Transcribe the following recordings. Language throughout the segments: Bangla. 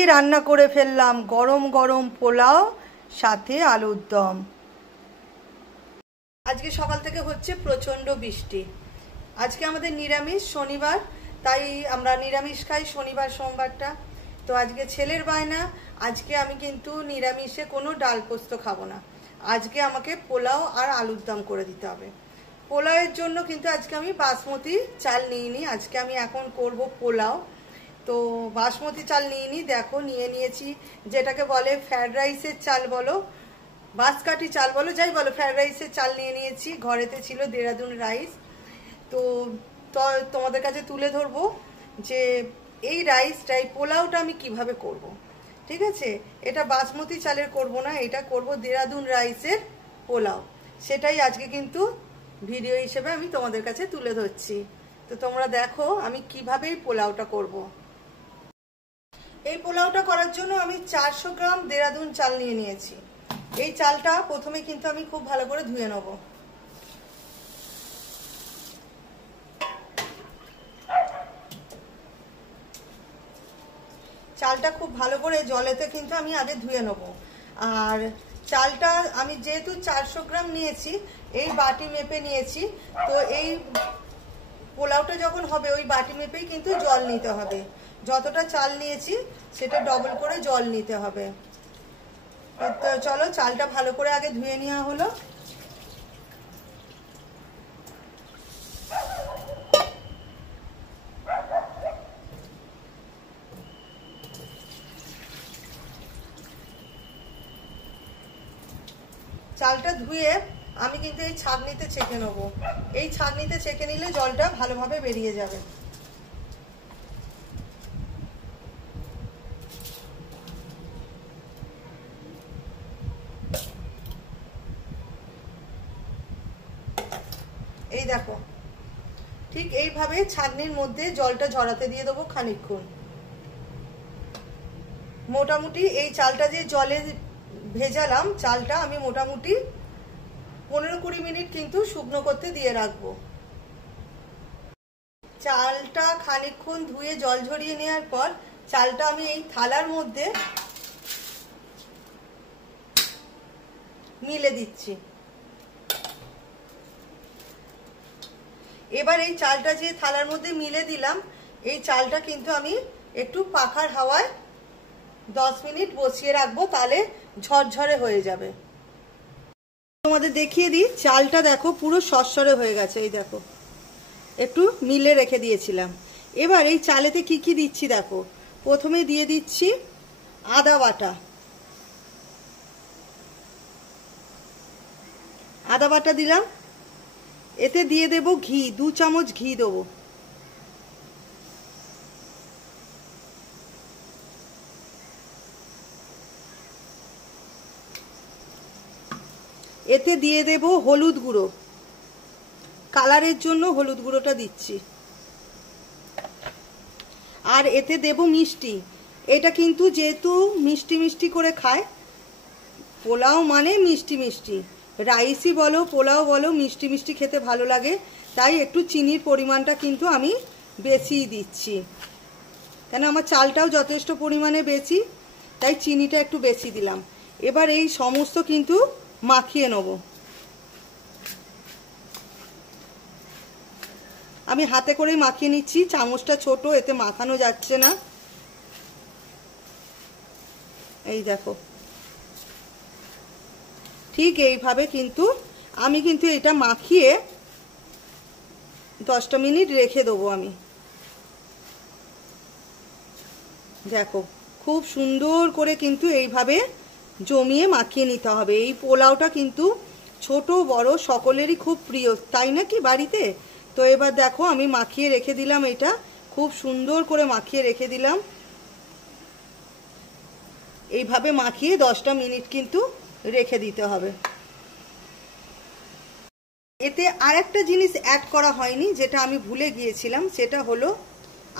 আজকে রান্না করে ফেললাম গরম গরম পোলাও সাথে আলুর দম। আজকে সকাল থেকে হচ্ছে প্রচন্ড বৃষ্টি। আজকে আমাদের নিরামিষ, শনিবার, তাই আমরা নিরামিষ খাই শনিবার সোমবারটা। তো আজকে ছেলের বায়না, আজকে আমি কিন্তু নিরামিষে কোনো ডাল পোস্ত খাবো না, আজকে আমাকে পোলাও আর আলুর দম করে দিতে হবে। পোলাওয়ের জন্য কিন্তু আজকে আমি বাসমতি চাল নিইনি, আজকে আমি এখন করব পোলাও। তো বাসমতি চাল নিইনি, দেখো নিয়ে নিয়েছি যেটাকে বলে ফ্রাইড রাইসের চাল বলো, বাঁশকাঠি চাল বলো, যাই বলো, ফ্রাইড রাইসের চাল নিয়ে নিয়েছি। ঘরেতে ছিল দেরাদুন রাইস। তো তোমাদের কাছে তুলে ধরবো যে এই রাইসটাই পোলাওটা আমি কিভাবে করব। ঠিক আছে, এটা বাসমতি চালের করব না, এটা করব দেরাদুন রাইসের পোলাও। সেটাই আজকে কিন্তু ভিডিও হিসেবে আমি তোমাদের কাছে তুলে ধরছি। তো তোমরা দেখো আমি কিভাবে এই পোলাওটা করব। এই পোলাওটা করার জন্য আমি 400 গ্রাম দেরাদুন চাল নিয়ে নিয়েছি। এই চালটা প্রথমে কিন্তু আমি খুব ভালো করে ধুয়ে নেব। চালটা খুব ভালো করে জলেতে কিন্তু আমি আগে ধুয়ে নেব। আর চালটা আমি যেহেতু 400 গ্রাম নিয়েছি, এই বাটি মেপে নিয়েছি। তো এই পোলাওটা যখন হবে ওই বাটি মেপেই কিন্তু জল নিতে হবে। যতটা চাল নিয়েছি সেটা ডবল করে জল নিতে হবে। তো চলো চালটা ভালো করে আগে ধুয়ে নেওয়া হলো। চালটা ধুয়ে আমি কিন্তু এই ছাঁকনিতে ছেঁকে নেব। এই ছাঁকনিতে ছেঁকে নিলে জলটা ভালোভাবে বেরিয়ে যাবে। এই দেখো, ঠিক এইভাবে ছাঁকনির মধ্যে জলটা ঝরাতে দিয়ে দেবো খানিকক্ষণ। মোটামুটি এই চালটা যে জলে ভেজালাম, চালটা আমি মোটামুটি 15-20 মিনিট কিন্তু শুকনো করতে দিয়ে রাখবো। চালটা খানিকক্ষণ ধুয়ে জল ঝরিয়ে নেওয়ার পর চালটা আমি এই থালার মধ্যে মিলে দিচ্ছি। এবার এই চালটা যে থালার মধ্যে মিলে দিলাম, এই চালটা কিন্তু আমি একটু পাখার হাওয়ায় 10 মিনিট বসিয়ে রাখবো, তাহলে ঝরঝরে হয়ে যাবে। তোমাদের দেখিয়ে দিই, চালটা দেখো পুরো সরসরে হয়ে গেছে। এই দেখো, একটু মিলে রেখে দিয়েছিলাম। এবার এই চালেতে কি কি দিচ্ছি দেখো। প্রথমে দিয়ে দিচ্ছি আদা বাটা। আদা বাটা দিলাম। এতে দিয়ে দেব ঘি, 2 চামচ ঘি দেবো। এতে দিয়ে দেব হলুদ গুঁড়ো, কালারের জন্য হলুদ গুঁড়োটা দিচ্ছি। আর এতে দেব মিষ্টি। এটা কিন্তু যেহেতু মিষ্টি মিষ্টি করে খায়, পোলাও মানে মিষ্টি মিষ্টি, রাইসই বলো পোলাও বলো, মিষ্টি মিষ্টি খেতে ভালো লাগে, তাই একটু চিনির পরিমাণটা কিন্তু আমি বেশিই দিচ্ছি। কেন আমার চালটাও যথেষ্ট পরিমাণে বেশি, তাই চিনিটা একটু বেশি দিলাম। এবার এই সমস্ত কিন্তু মাখিয়ে নেব। আমি হাতে করেই মাখিয়ে নিচ্ছি, চামচটা ছোট, এতে মাখানো যাচ্ছে না। এই দেখো, ঠিক এইভাবে কিন্তু আমি কিন্তু এটা মাখিয়ে 10টা মিনিট রেখে দেবো আমি। দেখো খুব সুন্দর করে কিন্তু এইভাবে জমিয়ে মাখিয়ে নিতে হবে। এই পোলাওটা কিন্তু ছোট বড় সকলেরই খুব প্রিয়, তাই নাকি বাড়িতে? তো এবার দেখো আমি মাখিয়ে রেখে দিলাম, এটা খুব সুন্দর করে মাখিয়ে রেখে দিলাম। এইভাবে মাখিয়ে 10টা মিনিট কিন্তু রেখে দিতে হবে। এতে আর একটা জিনিস অ্যাড করা হয়নি, যেটা আমি ভুলে গিয়েছিলাম, সেটা হলো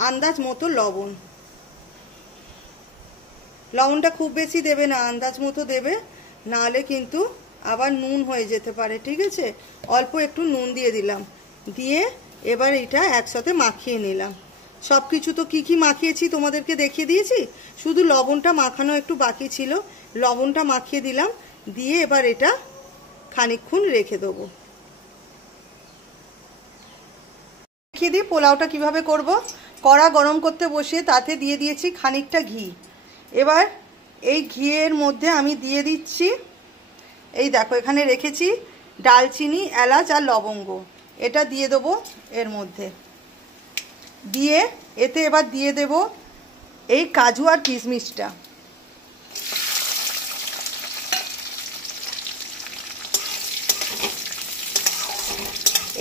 আন্দাজ মতো লবণ। লবণটা খুব বেশি দেবে না, আন্দাজ মতো দেবে, নাহলে কিন্তু আবার নুন হয়ে যেতে পারে। ঠিক আছে, অল্প একটু নুন দিয়ে দিলাম, দিয়ে এবার এটা একসাথে মাখিয়ে নিলাম। সব কিছু তো কি মাখিয়েছি তোমাদেরকে দেখিয়ে দিয়েছি, শুধু লবণটা মাখানো একটু বাকি ছিল, লবণটা মাখিয়ে দিলাম, দিয়ে এবার এটা খানিকক্ষণ রেখে দেবো। দেখিয়ে দিই পোলাওটা কিভাবে করব। কড়া গরম করতে বসিয়ে তাতে দিয়ে দিয়েছি খানিকটা ঘি। এবার এই ঘিয়ের মধ্যে আমি দিয়ে দিচ্ছি, এই দেখো এখানে রেখেছি ডালচিনি, এলাচ আর লবঙ্গ, এটা দিয়ে দেবো এর মধ্যে। দিয়ে এতে এবার দিয়ে দেব এই কাজু আর কিশমিশটা।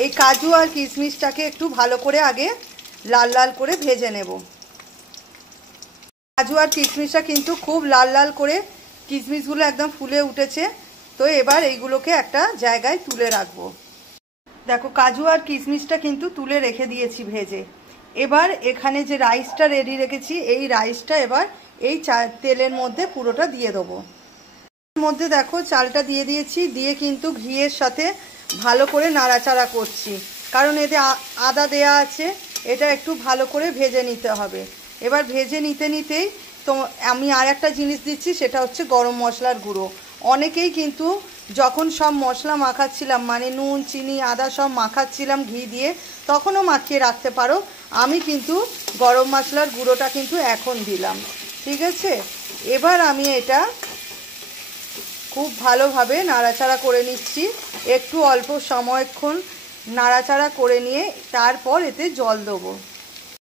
এই কাজু আর কিশমিশটাকে একটু ভালো করে আগে লাল লাল করে ভেজে নেব। কাজু আর কিশমিশটা কিন্তু খুব লাল লাল করে, কিশমিশগুলো একদম ফুলে উঠেছে। তো এবার এইগুলোকে একটা জায়গায় তুলে রাখবো। দেখো কাজু আর কিশমিশটা কিন্তু তুলে রেখে দিয়েছি ভেজে। এবার এখানে যে রাইসটা রেডি রেখেছি, এই রাইসটা এবার এই তেলের মধ্যে পুরোটা দিয়ে দেবো। এর মধ্যে দেখো চালটা দিয়ে দিয়েছি, দিয়ে কিন্তু ঘিয়ের সাথে ভালো করে নাড়াচাড়া করছি, কারণ এতে আদা দেয়া আছে, এটা একটু ভালো করে ভেজে নিতে হবে। এবার ভেজে নিতে নিতেই তো আমি আর একটা জিনিস দিচ্ছি, সেটা হচ্ছে গরম মশলার গুঁড়ো। অনেকেই কিন্তু যখন সব মশলা মাখাচ্ছিলাম, মানে নুন, চিনি, আদা সব মাখাচ্ছিলাম ঘি দিয়ে, তখনও মাখিয়ে রাখতে পারো। আমি কিন্তু গরম মশলার গুঁড়োটা কিন্তু এখন দিলাম, ঠিক আছে। এবার আমি এটা খুব ভালোভাবে নাড়াচাড়া করে নিচ্ছি, একটু অল্প সময়ক্ষণ নাড়াচাড়া করে নিয়ে তারপর এতে জল দেবো।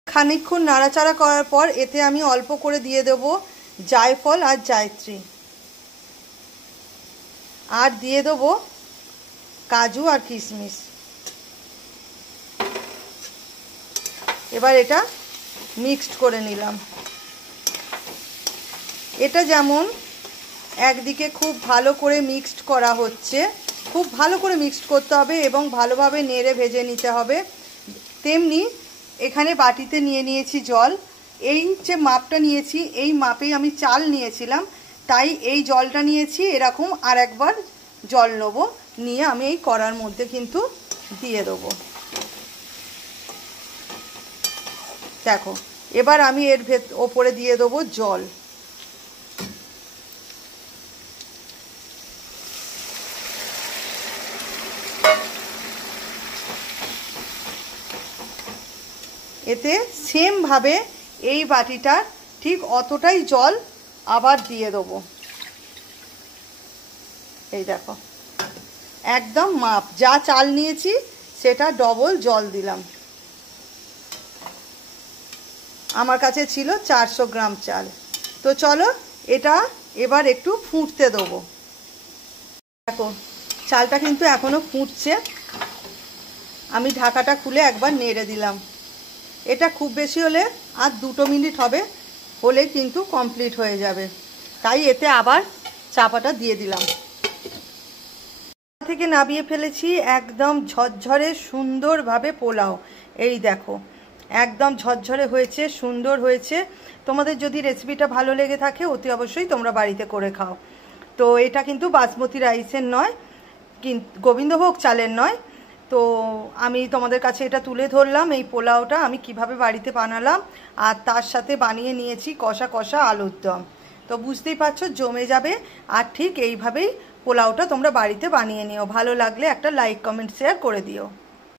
খানিকক্ষণ নাড়াচাড়া করার পর এতে আমি অল্প করে দিয়ে দেবো জায়ফল আর জায়ত্রী, আর দিয়ে দেবো কাজু আর কিশমিশ। এবার এটা মিক্সড করে নিলাম। এটা যেমন একদিকে খুব ভালো করে মিক্সড করা হচ্ছে, খুব ভালো করে মিক্সড করতে হবে এবং ভালোভাবে নেড়ে ভেজে নিতে হবে, তেমনি এখানে বাটিতে নিয়ে নিয়েছি জল। এই যে মাপটা নিয়েছি, এই মাপেই আমি চাল নিয়েছিলাম, তাই এই জলটা নিয়েছি। এরকম আর একবার জল নেব, নিয়ে আমি এই কড়ার মধ্যে কিন্তু দিয়ে দেবো। দেখো এবার আমি এর ওপরে দিয়ে দেবো জল। এতে সেমভাবে এই বাটিটার ঠিক অতটাই জল আবার দিয়ে দেবো। এই দেখো একদম মাপ, যা চাল নিয়েছি সেটা ডবল জল দিলাম। আমার কাছে ছিল 400 গ্রাম চাল। তো চলো এটা এবার একটু ফুটতে দেবো। দেখো চালটা কিন্তু এখনো ফুটছে, আমি ঢাকাটা খুলে একবার নেড়ে দিলাম। এটা খুব বেশি হলে আর 2 মিনিট হবে, হলে কিন্তু কমপ্লিট হয়ে যাবে, তাই এতে আবার চাপাটা দিয়ে দিলাম। থেকে নামিয়ে ফেলেছি একদম ঝরঝরে সুন্দরভাবে পোলাও। এই দেখো একদম ঝরঝরে হয়েছে, সুন্দর হয়েছে। তোমাদের যদি রেসিপিটা ভালো লেগে থাকে অতি অবশ্যই তোমরা বাড়িতে করে খাও। তো এটা কিন্তু বাসমতি রাইসের নয়, গোবিন্দভোগ চালের নয়। তো আমি তোমাদের কাছে এটা তুলে ধরলাম, এই পোলাওটা আমি কিভাবে বাড়িতে বানালাম, আর তার সাথে বানিয়ে নিয়েছি কষা কষা আলুর দম। তো বুঝতেই পারছো জমে যাবে। আর ঠিক এইভাবেই পোলাওটা তোমরা বাড়িতে বানিয়ে নিও। ভালো লাগলে একটা লাইক, কমেন্ট, শেয়ার করে দিও।